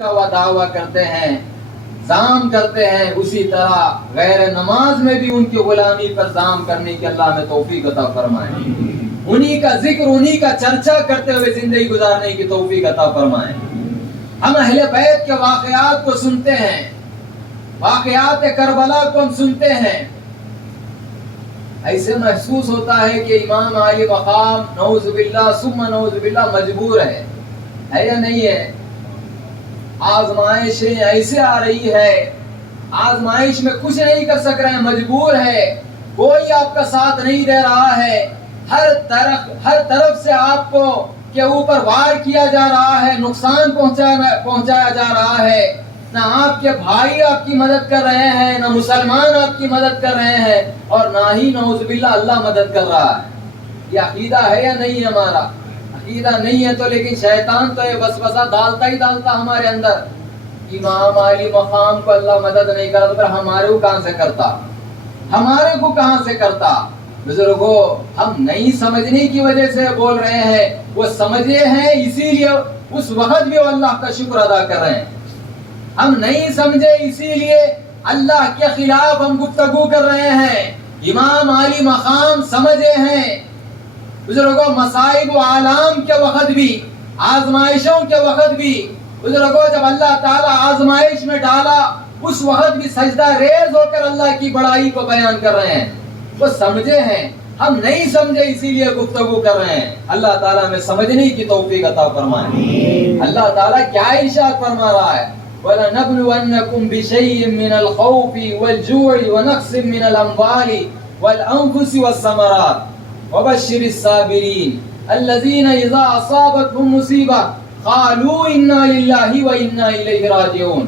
کا وہ دعویٰ کرتے ہیں، زام کرتے ہیں، اسی طرح غیر نماز میں بھی ان کی غلامی پر زام کرنے کی اللہ میں توفیق عطا فرمائے، انہی کا ذکر، انہی کا چرچا کرتے ہوئے زندگی گزارنے کی توفیق عطا فرمائے۔ ہم اہل بیت کے واقعات کو سنتے ہیں، واقعات کربلا کو ہم سنتے ہیں، ایسے محسوس ہوتا ہے کہ امام علی مقام نعوذ باللہ ثم نعوذ باللہ مجبور ہے یا نہیں ہے؟ آزمائشیں ایسے آ رہی ہے، آزمائش میں کچھ نہیں کر سک رہے ہیں، مجبور ہے، کوئی آپ کا ساتھ نہیں دے رہا ہے، ہر طرف سے آپ کو کے اوپر وار کیا جا رہا ہے، نقصان پہنچایا جا رہا ہے، نہ آپ کے بھائی آپ کی مدد کر رہے ہیں، نہ مسلمان آپ کی مدد کر رہے ہیں، اور نہ ہی نعوذ باللہ اللہ مدد کر رہا ہے۔ یہ عقیدہ ہے یا نہیں ہمارا؟ عقیدہ نہیں ہے تو لیکن شیطان تو یہ وسوسہ ڈالتا ہی ڈالتا ہمارے اندر، امام علی مقام کو اللہ مدد نہیں کرتا تو پھر ہمارے کو کہاں سے کرتا، ہمارے کو کہاں سے کرتا؟ بزرگوں، ہم نہیں سمجھنے کی وجہ سے بول رہے ہیں، وہ سمجھے ہیں اسی لیے اس وقت بھی وہ اللہ کا شکر ادا کر رہے ہیں، ہم نہیں سمجھے اسی لیے اللہ کے خلاف ہم گفتگو کر رہے ہیں۔ امام علی مقام سمجھے ہیں بزرگوں، مصائب و آلام کے وقت بھی، آزمائشوں کے وقت بھی، بزرگوں جب اللہ تعالیٰ آزمائش میں ڈالا اس وقت بھی سجدہ ریز ہو کر اللہ کی بڑائی کو بیان کر رہے ہیں، وہ سمجھے ہیں، ہم نہیں سمجھے اسی لیے گفتگو کر رہے ہیں۔ اللہ تعالیٰ میں سمجھنے کی توفیق عطا فرمائے۔ اللہ تعالیٰ کیا ارشاد فرما رہا ہے؟ وَلَنَبْلُوَنَّكُمْ بِشَيْءٍ مِّنَ الْخَوْفِ وَالْجُوعِ وَنَقْصٍ مِّنَ الْأَمْوَالِ وَالْأَنفُسِ وَالثَّمَرَاتِ وبشر الصابرین الذین اذا اصابتهم مصیبہ قالوا انا للہ وانا الیہ راجعون۔